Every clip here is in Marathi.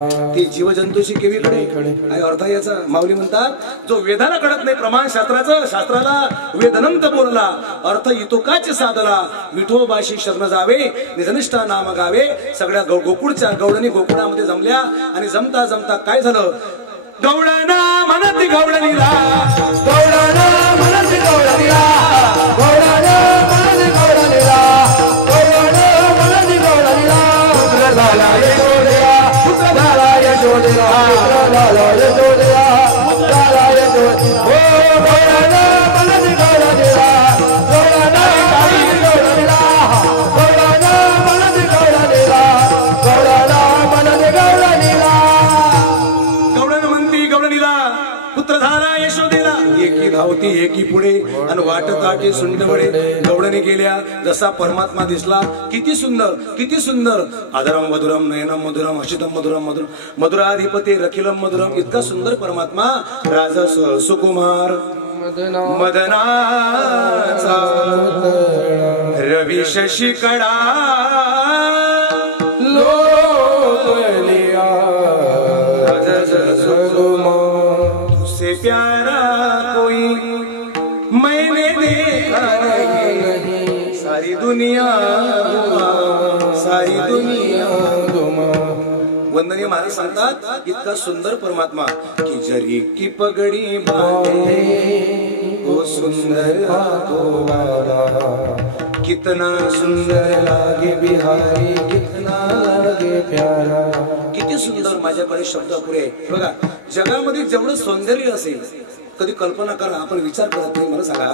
ती जीवजंतूशी केवीकडे आणि अर्थ याचा माऊली म्हणतात जो वेदाला कळत नाही प्रमाण शास्त्राचं शास्त्राला वेदनंत बोलला अर्थ इतुकाच साधला विठोबाशी शरण जावे निजनिष्ठा नाम गावे सगळ्या गोकुळच्या गवळणी गोकुळामध्ये जमल्या आणि जमता जमता काय झालं गवळणा म्हणत गवळणीला गवळणा म्हणत गवळणीला गवळणा म्हणत गवळणीला गवळणा म्हणत गवळणीला पुत्र झाला यशोदेवा पुत्र झाला यशोदेवा पुत्र झाला यशोदेवा पुत्र झाला यशोदेवा ओ गवळणा म्हणत गवळणीला गवळणा म्हणत गवळणीला गवळणा म्हणत गवळणीला गवळणा म्हणत गवळणीला पुत्र झाला यशोदेला एकी धावती एकी पुढे आणि वाटत आटे सुंडवडे गवळणी गेल्या जसा परमात्मा दिसला किती सुंदर आदरम मधुरम नयनम मधुरम हर्षितम मधुरम मधुरम मधुराधिपती रखिलम मधुरम इतका सुंदर परमात्मा राजा सुकुमार मदनाचा रवी शशी कडा से प्यारा कोई मैंने देखा नहीं सारी दुनिया वंदनीय महाराज सांगतात इतका सुंदर परमात्मा की जरी की पगड़ी बांधे वो सुंदर कितना सुंदर लागे बिहारी कितना लागे प्यारा किती सुंदर माझ्याकडे शब्द पुरे बघा जगामध्ये जेवढं सौंदर्य असेल कधी कल्पना करा आपण विचार करत नाही मला सांगा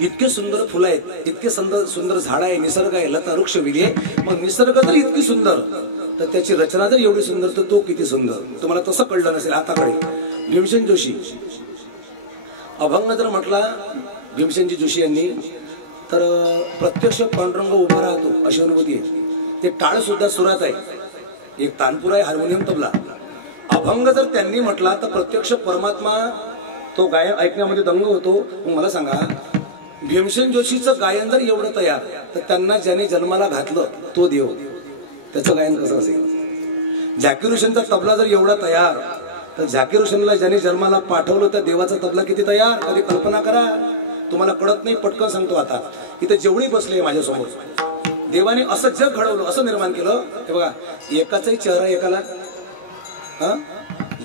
इतके सुंदर फुलं आहेत इतके सुंदर झाड आहे निसर्ग आहे लता वृक्ष विली आहे मग निसर्ग जर इतकी सुंदर तर त्याची रचना जर एवढी सुंदर तर तो किती सुंदर तुम्हाला तसं कळलं नसेल आताकडे भीमसेन जोशी अभंग जर म्हटला भीमसेनजी जोशी यांनी तर प्रत्यक्ष पांडुरंग उभा राहतो अशी अनुभूती आहे ते टाळ सुद्धा सुरात आहे एक तानपुरा आहे हार्मोनियम तबला अभंग जर त्यांनी म्हटला तर प्रत्यक्ष परमात्मा तो गायन ऐकण्यामध्ये दंग होतो मग मला सांगा भीमसेन जोशीचं गायन जर एवढं तयार तर त्यांना ज्याने जन्माला घातलं तो देव त्याचं गायन कसं असेल झाकीर हुसेनचा तबला जर एवढा तयार तर झाकीर हुसेनला ज्याने जन्माला पाठवलं तर देवाचा तबला किती तयार कधी कल्पना करा तुम्हाला कळत नाही पटकन सांगतो आता इथे जेवढी बसले माझ्यासमोर देवाने असं जग घडवलं असं निर्माण केलं हे बघा एकाचाही चेहरा एकाला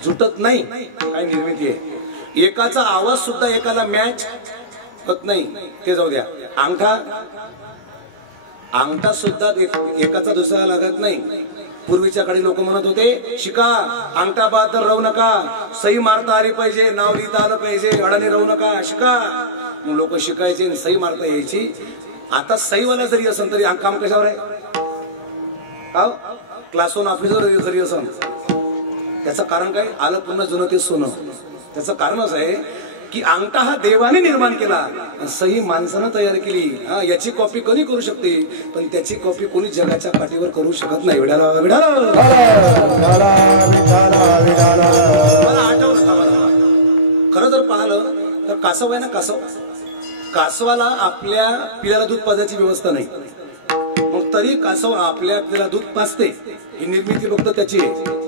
जुटत नाही काय निर्मिती आहे एकाचा आवाज सुद्धा एकाला मॅच होत नाही ते जाऊ द्या अंगठा सुद्धा एकाचा दुसऱ्याला लागत नाही पूर्वीच्या काळी लोक म्हणत होते शिका अंगठा बाद राहू नका सही मारता आली पाहिजे नाव लिहिता आलं पाहिजे अडाणी राहू नका शिका मग लोक शिकायचे सही मारता यायची आता सहीवाला जरी असेल तरी काम कशावर आहे क्लास 1 ऑफिसर जरी असेल त्याचं कारण काय आलं पुन्हा जुनं ते सोनं त्याचं कारण असं आहे की अंगठा हा देवाने निर्माण केला सही माणसानं तयार केली याची कॉपी कोणी करू शकते पण त्याची कॉपी कोणी जगाच्या काठीवर करू शकत नाही मला आठवलं खरं जर पाहिलं तर कासव आहे ना कासवाला आपल्या पिल्याला दूध पाजायची व्यवस्था नाही मग तरी कासव आपल्या पिल्याला दूध पाजते ही निर्मिती फक्त त्याची आहे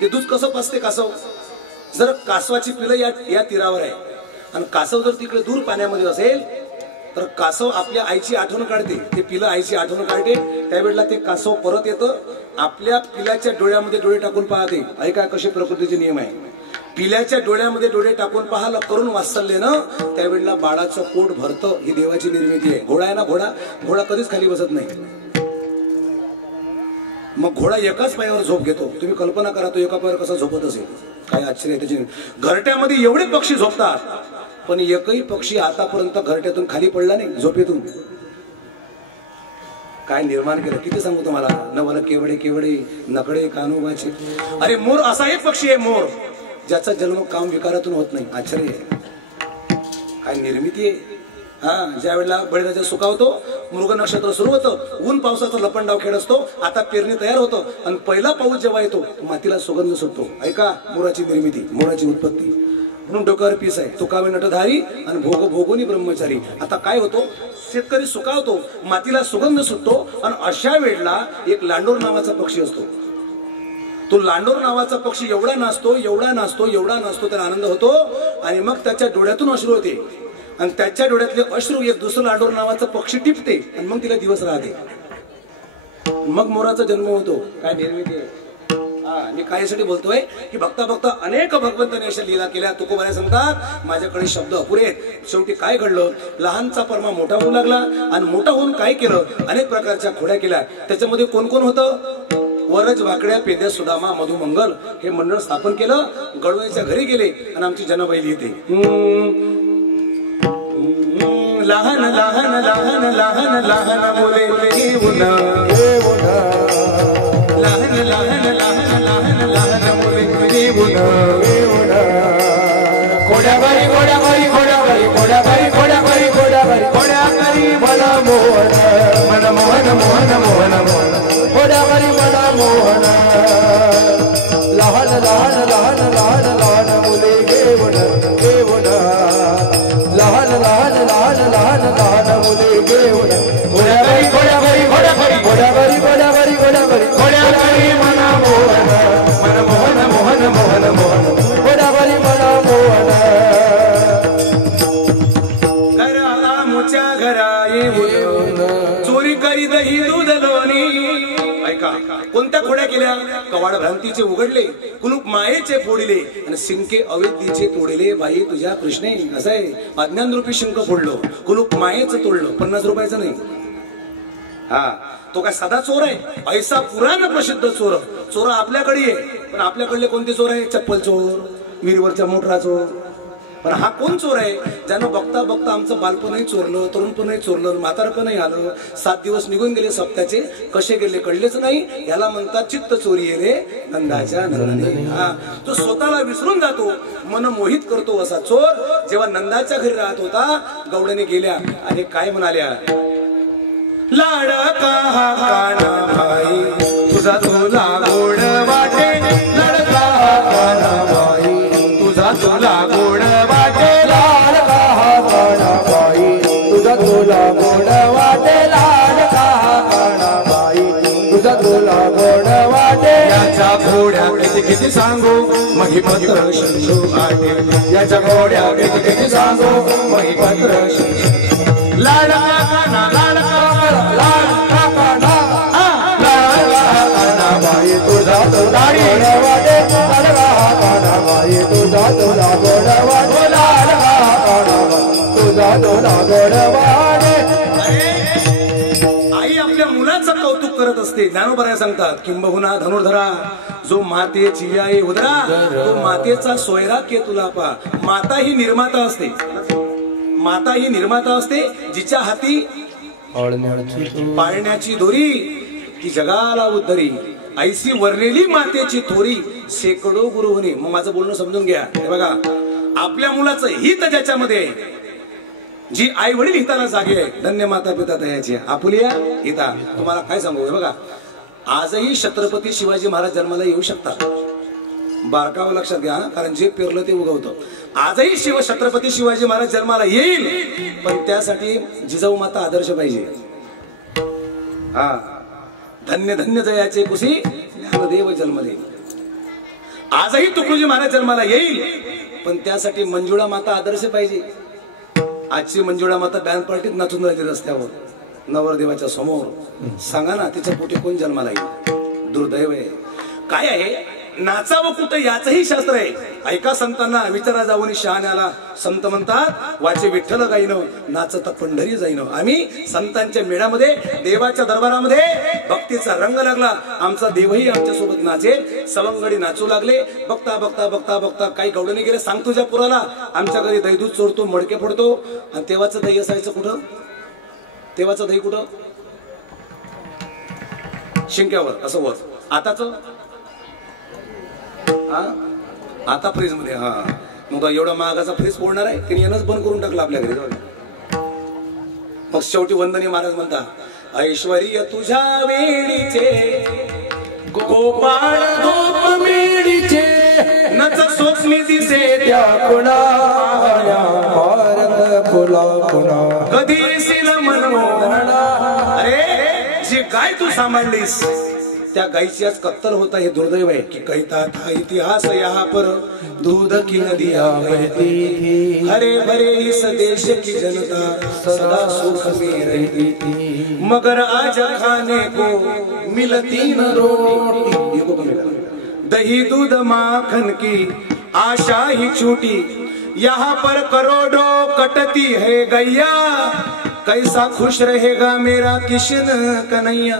ते दूध कसं पाजते कासव जर कासवाची पिलं या तीरावर आहे आणि कासव जर तिकडे दूर पाण्यामध्ये असेल तर कासव आपल्या आईची आठवण काढते ते पिलं आईची आठवण काढते त्यावेळेला ते कासव परत येतं आपल्या पिल्याच्या डोळ्यामध्ये डोळे टाकून पाहते ऐका कसे प्रकृतीचे नियम आहे पिल्याच्या डोळ्यामध्ये डोळे टाकून पाहायला करून वाचले ना त्यावेळेला बाळाचं पोट भरतं ही देवाची निर्मिती आहे घोडा आहे ना घोडा कधीच खाली बसत नाही मग घोडा एकाच पायावर झोप घेतो तुम्ही कल्पना करा तो एका पायावर कसा झोपत असेल काय आश्चर्य त्याची घरट्यामध्ये एवढे पक्षी झोपतात पण एकही पक्षी आतापर्यंत घरट्यातून खाली पडला नाही झोपेतून काय निर्माण केलं किती सांगू तुम्हाला नवल केवडे नकडे कानोबाचे अरे मोर असा एक पक्षी आहे मोर ज्याचा जन्म काम विकारातून होत नाही आश्चर्य काय निर्मिती आहे ज्या वेळेला बळीराजा सुकावतो मृग नक्षत्र सुरू होतं ऊन पावसाचा लपंडाव खेळ असतो आता पेरणी तयार होतं आणि पहिला पाऊस जेव्हा येतो मातीला सुगंध सुटतो ऐका मोराची निर्मिती मोराची उत्पत्ती म्हणून डोक्यावर पीस आहे तुकावे नटधारी आणि भोगोनी ब्रह्मचारी आता काय होतो शेतकरी सुकावतो मातीला सुगंध सुटतो आणि अशा वेळेला एक लांडोर नावाचा पक्षी असतो तो लांडोर नावाचा पक्षी एवढा नाचतो एवढा नाचतो एवढा नाचतो, त्याला आनंद होतो आणि मग त्याच्या डोळ्यातून अश्रू होते आणि त्याच्या डोळ्यातले अश्रू एक दुसरं लांडोर नावाचा पक्षी टिपते आणि मग तिला दिवस राहते, मग मोराचा जन्म होतो. काय निर्मिती आहे. मी कायसाठी बोलतोय की बघता बघता अनेक भगवंतांनी अशा लीला केल्या. तुकोबाने सांगतात माझ्याकडे शब्द अपुरे आहेत. शेवटी काय घडलं, लहानचा परमा मोठा होऊ लागला आणि मोठा होऊन काय केलं, अनेक प्रकारच्या खोड्या केल्या. त्याच्यामध्ये कोण कोण होतं, वरज वाकड्या पेद्या सुदामा मधुमंगल हे मंडळ स्थापन केलं. गडवणीच्या घरी गेले आणि आमची जनाबाई लिहिते लहान लहान लहान लहान लहान मुले घेऊन लहान लहान लहान लहान लहान मुले घेऊन घोड्याबाई घोड्याबाई घोड्याबाई घोड्याबाई घोड्याबाई घोड्याबाई घोड्याबाई मला मोहन मन मोहन मोहन मोहन मोहन घोड्याबाई मला मोहन लहान लहान लहान लहान लहान मुले घेऊन घेऊन लहान लहान लहान लहान लहान मुले घेऊन घोड्याबाई घोड्याबाई घोड्याबाई घोड्याबाई घोड्याबाई घोड्याबाई घोड्याबाई मला मोहन मन मोहन मोहन मोहन मोहन घोड्याबाई मला मोहन घराच्या घरा येऊन चोरी करी दही दूध लोणी. ऐका कोणत्या खोड्या केल्या, कवाड भ्रांतीचे उघडले, कुलूप मायेचे फोडिले आणि शिंके अवेदीचे तोडिले. बाई तुझ्या कृष्णे असं आहे, अज्ञान रूपी शिंक फोडलो, कुलूप मायेचं तोडलं. 50 रुपयाचं नाही. हा तो काय साधा चोर आहे, ऐसा पुराण प्रसिद्ध चोर. चोर आपल्याकडे आहे, पण आपल्याकडले कोणते चोर आहे, चप्पल चोर, विहिरीवरच्या मोटरा चोर. पण हा कोण चोर आहे, ज्यानं बघता बघता आमचं बालपणही चोरलं, तरुणपणही चोरलं, म्हातारपणही आलं. 7 दिवस निघून गेले सप्त्याचे, कसे गेले कळलेच नाही. याला म्हणतात चित्त चोरी रे नंदाच्या नंदाने. हा तो स्वतःला विसरून जातो, मन मोहित करतो असा चोर. जेव्हा नंदाच्या घरी राहत होता, गवळणी गेल्या आणि काय म्हणाल्या, लाडका हा काना बाई तुझा तुला गोड वाटे, लाडका हा काना बाई तुझा तुला गोड वाटे, लाडका हा काना बाई तुझा तुला गोड वाटे, लाडका हा काना बाई तुझा तुला गोड वाटे. याच्या घोड्या किती किती सांगू महिपत्र शंभू वाटे, याच्या घोड्या किती किती सांगू महिपत्र शंभू. लाडका काना लाडका लाडका काना लाडका काना बाई तुझा तुला गोड वाटे, लाडका काना बाई तुझा तुला गोड वाटे, लाडका काना बाई तुझा तुला गोड वाटे. आई आपल्या मुलाचं कौतुक करत असते. ज्ञानोबराय सांगतात किंबहुना धनुर्धरा जो मातेची आई उदरा, तो मातेचा सोयरा के तुला पा. माता ही निर्माता असते, माता ही निर्माता असते, जिच्या हाती पाळण्याची दोरी ती जगाला उद्धरी. ऐसी वर्णेली मातेची थोरी शेकडो गुरु होणे. मग माझं बोलणं समजून घ्या. हे बघा आपल्या मुलाचं हित ज्याच्यामध्ये, जी आई वडील हिताला जागे आहे, धन्य माता पिता दयाची आपुलिया हिता. तुम्हाला काय सांगू, हे बघा आजही छत्रपती शिवाजी महाराज जन्माला येऊ शकतात. बारकावं लक्षात घ्या, कारण जे पेरलं ते उगवतं. आजही छत्रपती शिवाजी महाराज जन्माला येईल, पण त्यासाठी जिजाऊ माता आदर्श पाहिजे. हा धन्य धन्य जयाचे कुशी ज्ञानदेव जन्मले. आजही तुकडोजी महाराज जन्माला येईल, पण त्यासाठी मंजुळा माता आदर्श पाहिजे. आजची मंजुळा माता बँड पार्टीत नाचून राहिली रस्त्यावर नवरदेवाच्या समोर. सांगा ना तिच्या पोटी कोण जन्माला येईल. दुर्दैव आहे. काय आहे, नाचावं कुठं याचंही शास्त्र आहे. ऐका संतांना विचारा जाऊन शहाण्याला. संत म्हणतात वाचे विठ्ठल गाईनं, नाचता पंढरी जाईनं. आम्ही संतांच्या मेळ्यामध्ये, देवाच्या दरबारामध्ये भक्तीचा रंग लागला. आमचा देवही आमच्या सोबत नाचेल. सवंगडी नाचू लागले. बघता बघता बघता बघता काही गवडणी गेले. सांग तुझ्या पुराला, आमच्या घरी दही दूध चोरतो, मडके फोडतो. आणि तेव्हाचं दही असायचं कुठं, तेव्हाचं दही कुठं, शिंक्यावर असं वर. आताच आता फ्रीज मध्ये. हा मग एवढा महागाचा फ्रीज फोडणार आहे, तिने यानंच बंद करून टाकला आपल्या घरी. मग शेवटी वंदनीय महाराज म्हणतात ऐश्वर्य तुझ्या वेळीचे गोपाळ गोप मेळीचे, नच सोचमी दिसे त्या कुणा मार्ग फुला कुणा कधी येशील मनमोहना. अरे जे काय तू सांभाळलीस त्या गायीची आज कत्तल होता हे दुर्दैव आहे की कहता था इतिहास यहाँ पर दूध की नदियां बहती थी, हरे भरे इस देश की जनता सदा सुख में रहती थी, मगर आज खाने को मिलती न रोटी, दही दूध माखन की आशा ही छूटी, यहाँ पर करोड़ों कटती है गैया, कैसा खुश रहेगा मेरा किशन कन्हैया,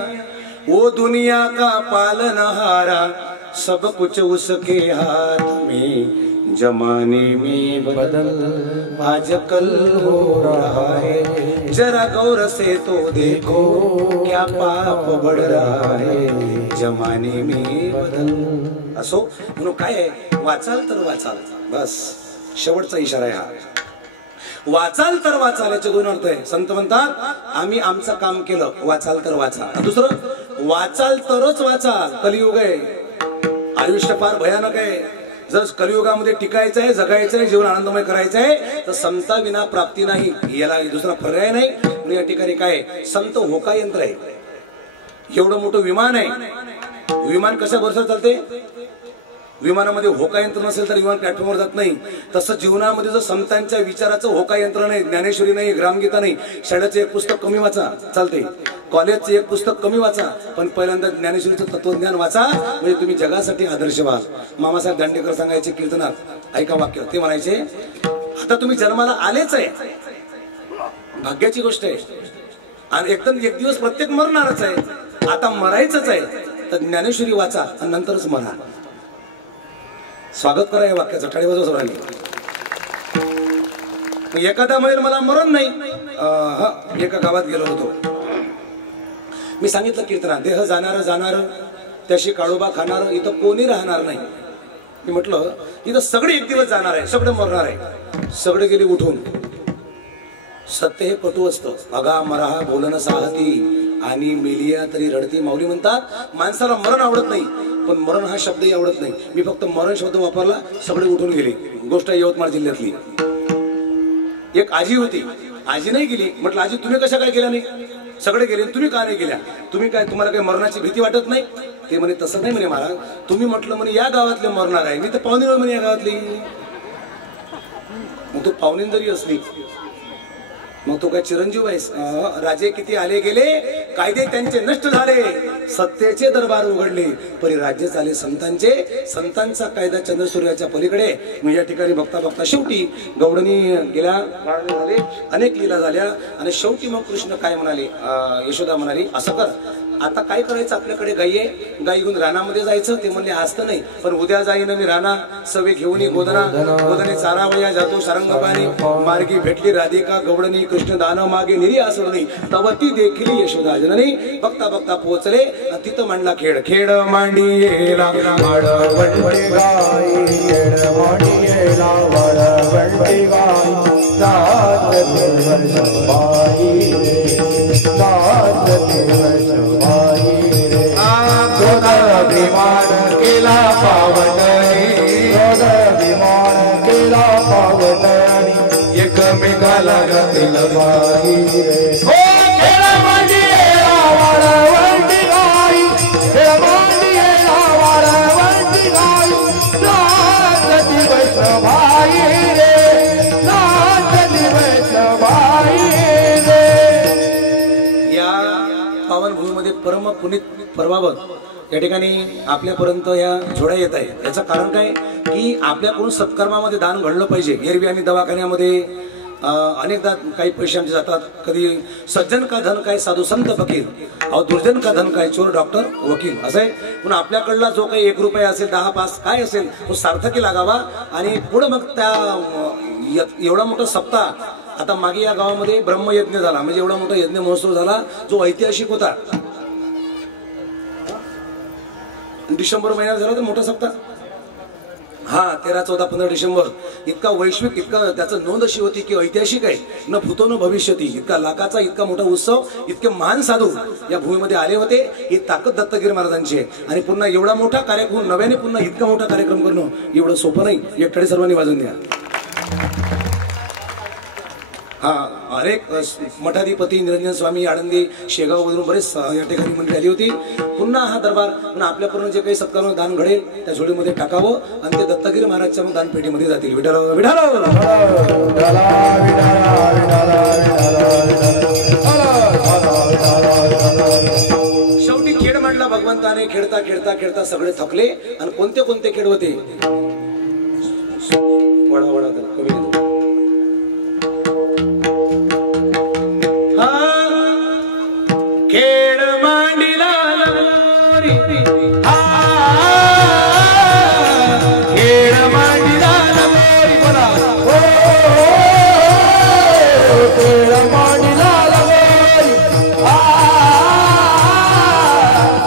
वो दुनिया का पालनहारा सब कुछ उसके हाथ में, जमाने में बदल आजकल हो रहा है, जरा गौर से तो देखो क्या पाप बढ़ रहा है, जमाने में बदल। असो म्हणून काय आहे, वाचाल तर वाचाल, बस शेवटचा इशारा आहे हा, वाचाल तर वाचाल याचे दोन अर्थ आहे। संत म्हणतात आम्ही आमचं काम केलं, वाचाल तर वाचा, दुसरं वाचाल तरच वाचाल, कलियुग आहे, आयुष्य फार भयानक आहे, जर कलियुगामध्ये टिकायचं आहे, जगायचं आहे, जीवन आनंदमय करायचं आहे तर संता विना प्राप्ती नाही, याला दुसरा पर्याय नाही। म्हणून या ठिकाणी काय संत होका यंत्र आहे, एवढं मोठं विमान आहे, विमान कशा भरोसा चालते, विमानामध्ये होका यंत्र नसेल तर विमान प्लॅटफॉर्मवर जात नाही, तसं जीवनामध्ये जर संतांच्या विचाराचं होका यंत्र नाही, ज्ञानेश्वरी नाही, ग्रामगीता नाही, शाळेचं एक पुस्तक कमी वाचा चालते, कॉलेजचं एक पुस्तक कमी वाचा, पण पहिल्यांदा ज्ञानेश्वरीचं तत्वज्ञान वाचा, म्हणजे तुम्ही जगासाठी आदर्श व्हाल। मामासाहेब दांडेकर सांगायचे कीर्तनात, ऐका वाक्य, ते म्हणायचे आता तुम्ही जन्माला आलेच आहे, भाग्याची गोष्ट आहे, आणि एकदम एक दिवस प्रत्येक मरणारच आहे, आता मरायचंच आहे, तर ज्ञानेश्वरी वाचा आणि नंतरच मरा। स्वागत करा या वाक्याचं, टाळी वाजवा सर्वांनी। एखादा महिल मला मरण नाही, एका गावात गेलो होतो, मी सांगितलं कीर्तना, देह जाणार जाणार त्याशी काळोबा खाणार, इथं कोणी राहणार नाही। मी म्हटलं इथं सगळे एक दिवस जाणार आहे, सगळे मरणार आहे, सगळे गेले उठून। सत्य हे पटू असतं, अगा मराहा बोलणं साहती आणि मेलिया तरी रडती। माऊली म्हणतात माणसाला मरण आवडत नाही, पण मरण हा शब्दही आवडत नाही, मी फक्त मरण शब्द वापरला, सगळे उठून गेले। गोष्ट यवतमाळ जिल्ह्यातली, एक आजी होती, आजी नाही गेली, म्हटलं आजी तुम्ही कशा काय गेल्या नाही, सगळे गेले, तुम्ही का नाही गेल्या, तुम्ही काय तुम्हाला काही मरणाची भीती वाटत नाही? ते म्हणे तसं नाही म्हणे महाराज, तुम्ही म्हटलं म्हणे या गावातले मरणार आहे, मी तर पाहुणे म्हणे या गावातली, मग तू पाहुणे जरी असली मग तो काय चिरंजीव आहेस? राजे किती आले गेले, कायदे त्यांचे नष्ट झाले, सत्तेचे दरबार उघडले, परी राज्य झाले संतांचे, संतांचा कायदा चंद्रसूर्याच्या पलीकडे। मग या ठिकाणी बघता बघता शेवटी गवडणी गेल्या, झाले, अनेक लीला झाल्या, आणि शेवटी मग कृष्ण काय म्हणाले, यशोदा म्हणाली असं कर, आता काय करायचं, आपल्याकडे गाई आहे, गाई घेऊन रानामध्ये जायचं। ते म्हणले आज तर नाही, पण उद्या जाईन मी राणा, सवे घेऊन गोदना, गोदने चारावया जातो सारंगपाणी, मार्गी भेटली राधिका गवडणी, कृष्ण दान मागे निरी आसवणी, तवती देखील यशोदा जननी। बघता बघता पोहोचले, तिथं मांडला खेळ, खेळ मांडियेला वडवडी गाई, खेळ मांडियेला वडवडी गाई, नाच वर्ष बाई रे, नाच वर्ष बाई रे, गोद विमान केला पावटणी, गोद विमान केला पावटणी, एकमेकाला गातील बाई रे, हो खेळ मांडियेला वडवडी गाई, खेळ मांडियेला वडवडी गाई, नाच वर्ष बाई रे, पावनभूमीमध्ये परम पुनीत प्रभावत या ठिकाणी आपल्यापर्यंत या जोड्या येत आहे। याचं कारण काय की आपल्याकडून सत्कर्मामध्ये दान घडलं पाहिजे। एरवी आणि दवाखान्यामध्ये अनेकदा काही पैसे आमचे जातात, कधी सज्जन का धन काय साधू संत फकीर, अहो दुर्जन का धन काय चोर डॉक्टर वकील, असं आहे। पण आपल्याकडला जो काही 1 रुपया असेल, 10 5 काय असेल, तो सार्थकी लागावा, आणि पुढे मग त्या एवढा मोठा सप्ताह, आता मागे या गावामध्ये ब्रह्मयज्ञ झाला, म्हणजे एवढा मोठा यज्ञ महोत्सव झाला जो ऐतिहासिक होता, डिसेंबर महिन्यात झाला तर मोठा सप्ताह, हा 13, 14, 15 डिसेंबर, इतका वैश्विक, इतका त्याचं नोंद अशी होती की ऐतिहासिक आहे, न भूतो न भविष्यती, इतका लाखाचा इतका मोठा उत्सव, इतके महान साधू या भूमीमध्ये आले होते। ही ताकद दत्तगिरी महाराजांची आहे, आणि पुन्हा एवढा मोठा कार्यक्रम नव्याने पुन्हा इतका मोठा कार्यक्रम करणं एवढं सोपं नाही, एककडे सर्वांनी वाजून द्या। हा अनेक मठाधिपती निरंजन स्वामी आळंदी शेगाव वरून बरेच या ठिकाणी मंडळी आली होती। पुन्हा हा दरबार पुन्हा आपल्याकडून जे काही सत्कारानं दान घडेल त्या झोळीमध्ये टाकावं आणि ते दत्तगिरी महाराजच्या दान पेटीमध्ये जातील. विठाल विठाल शेवटी खेळ मांडला भगवंताने. खेळता खेळता खेळता सगळे थकले आणि कोणते कोणते खेळ होते. वडा वडा कमी खेळ मांडिला खेळ मांडिला बोला खेळ मांडिला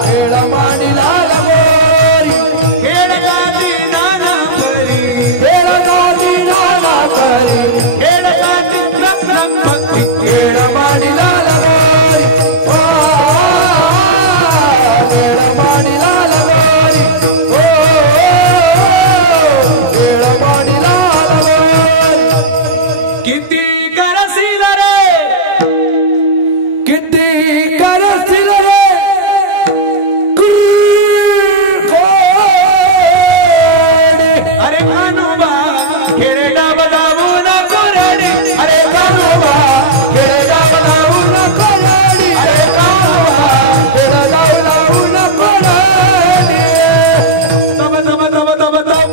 खेळ मांडिला खेळ गाती नाना करी खेळ गाती नाना करी खेळ गाती भक्ती खेळ मांडिला खेळ मांडिला खेळ मांडिला किती करसील रे किती करशील रे अरे कानोबा खेळडा बजावू नको रे. अरे कानोबा खेळडा बजावू नको रे. अरे कानोबा खेळडा लावू नको रे. तब तब तब तब तब तब तब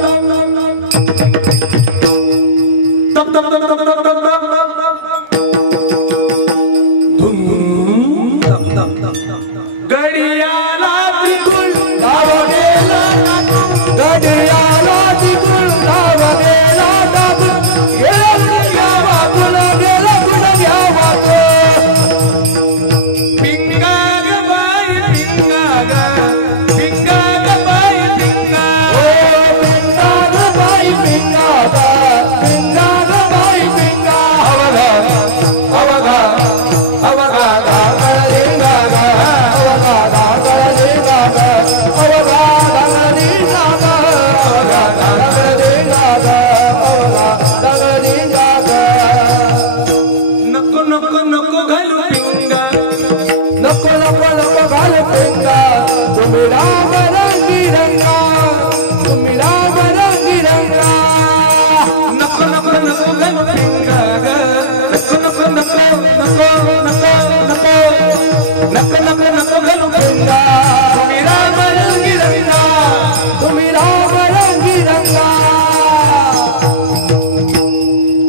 तब तब तब तब गडियाला त्रिकुल लाव गेला गडियाला तिकुल लाव गेला दाबून गेला घ्यावा तुला गेला तुला घ्यावा तो पिंगा ग बाई पिंगा ग पिंगा ग बाई पिंगा ओ पिंगा ग बाई पिंगा ग पिंगा ग बाई पिंगा अवघा अवघा अवघा गळलिंगा ग अवघा गळलिंगा ग अवघा गळलिंगा ग अवघा गळलिंगा ग अवघा गळलिंगा ग नको नको नको घालू पिंगा नको नको नको घाल पिंगा तुम्ही राम रंगी रंगा तुम्ही राम रंगी रंगा नको नको नको घालू पिंगा ग नको नको नको नको नको नको नको नको नको घालू पिंगा तुम्ही राम रंगी रंगा तुम्ही राम रंगी रंगा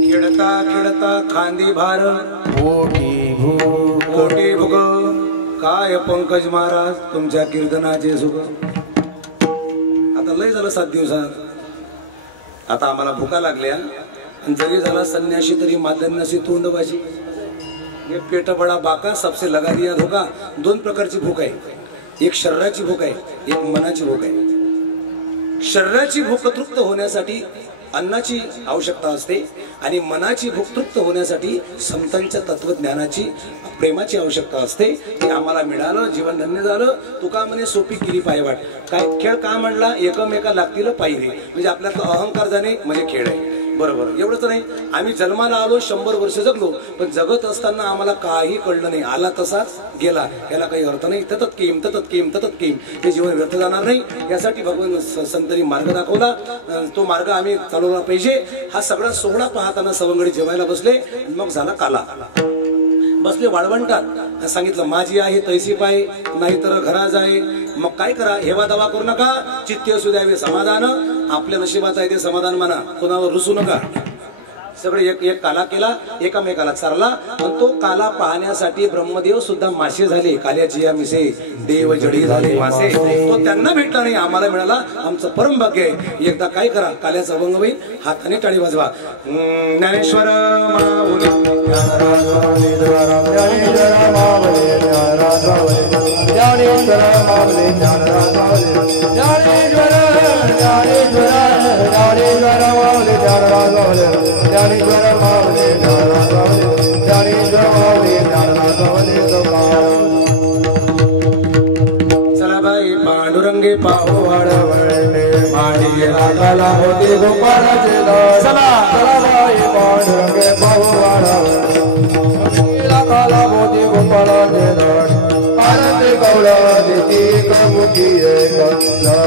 खेळता खेळता खांदी भार कोटी भू कोटी भुग काय पंकज महाराज तुमच्या कीर्तनाचे सुख. आता लय झालं 7 दिवसात. आता आम्हाला भुका लागल्या आणि जरी झाला संन्याशी तरी मादन्यासी तोंडबाजी. ये पेट बडा बाका सबसे लगा दिया धोका. 2 प्रकारची भूक आहे. एक शरीराची भूक आहे, एक मनाची भूक आहे. शरीराची भूक तृप्त होण्यासाठी अन्नाची आवश्यकता असते आणि मनाची भूक तृप्त होण्यासाठी संतांच्या तत्वज्ञानाची प्रेमाची आवश्यकता असते. ते आम्हाला मिळालं. जीवन धन्य झालं. तुका म्हणे सोपी केली पायवाट. काय खेळ का म्हणला एकमेका लागतील पायरी. म्हणजे आपल्यातलं अहंकार जाणे म्हणजे खेळ आहे. बरोबर एवढंच नाही. आम्ही जन्माला आलो 100 वर्ष जगलो पण जगत असताना आम्हाला काही कळलं नाही. आला तसाच गेला. याला काही अर्थ नाही. ततत केम ततत केम ततत केम. हे जीवन व्यर्थ जाणार नाही. यासाठी भगवान संतांनी मार्ग दाखवला. तो मार्ग आम्ही चालवला पाहिजे. हा सगळा सोहळा पाहताना सवंगडी जेवायला बसले. मग झाला काला. बसले वाळवंटात. सांगितलं माझी आहे तैसी पाय नाहीतर घरा जाय. मग काय करा हेवा दावा करू नका. चित्ती असू द्यावे समाधान. आपल्या नशिबात आहे ते समाधान म्हणा. कोणावर रुसू नका. सगळे एक एक काला केला. एकामेकाला चारला. आणि तो काला पाहण्यासाठी ब्रह्मदेव सुद्धा मासे झाले. काल्याची या मिसे देव जडी झाले मासे. तो त्यांना भेटला नाही आम्हाला मिळाला. आमचं परम भाग्य आहे. एकदा काय करा काल्याचा अभंग होईल. हाताने टाळी वाजवा. ज्ञानेश्वर माऊली चला बाई पांडुरंगे पाहू वाडवळणे माडी लागला होती गोपाळाचे दार. चला चला बाई पांडुरंगे पाहू वाडवळणे लागला होती गोपाळाचे दार. गवळा देती कमुकी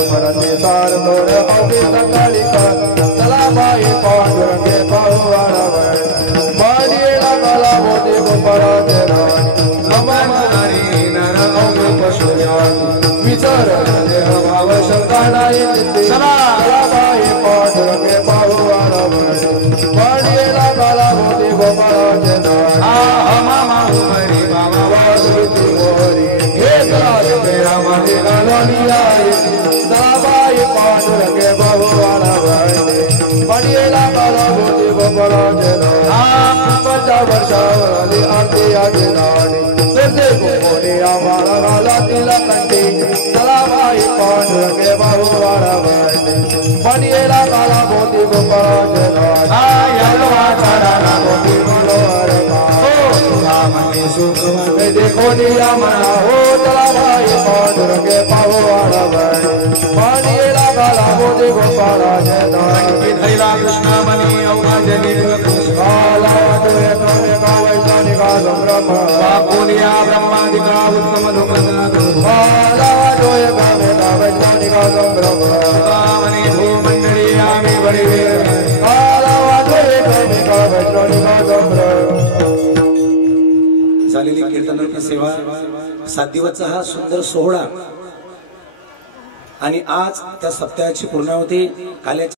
परते सार तोड अवघे सकाळी चला बाई पांडुरंगे पाहू वाढावण मालियेला काला मोती गोपाळाचे राणी नमन हरी नर अवघे पशुजाती विचार देह भाव शंका नाही नित्य चला बाई पांडुरंगे पाहू वाढावण मालियेला काला मोती गोपाळाचे राणी मामा हरी मामा वासुती मोरी हे रामाने गालोनी आये दाबाई पांडुरंगे पाहू वाढावण मालियेला काला मोती गोपाळाचे राणी 50 वर्षावर आली आरती आजी राणी तुझे गोपोरी आम्हाला गाला तिला कंठी चला बाई पांडुरंगे पाहू वाढावण मालियेला काला मोती गोपाळाचे राणी मोती मनोहर सुख देखो निया मना हो चला भाई पांडुरंगे पाहू वाढावण मालियेला काला मोती गोपाळाचे राणी धैला कृष्ण मनी अवघा जनी काला तुझे कामे का वैज्ञानिका संभ्रम बापुनिया ब्रह्मादिका उत्तम धुमना काला तुझे कामे का वैज्ञानिका संभ्रम कामनी भूमंडली आम्ही बडी वीर काला तुझे कामे का वैज्ञानिका संभ्रम झालेली कीर्तनाची सेवा 7 दिवसाचा हा सुंदर सोहळा आणि आज त्या सप्ताहाची पूर्णावती काल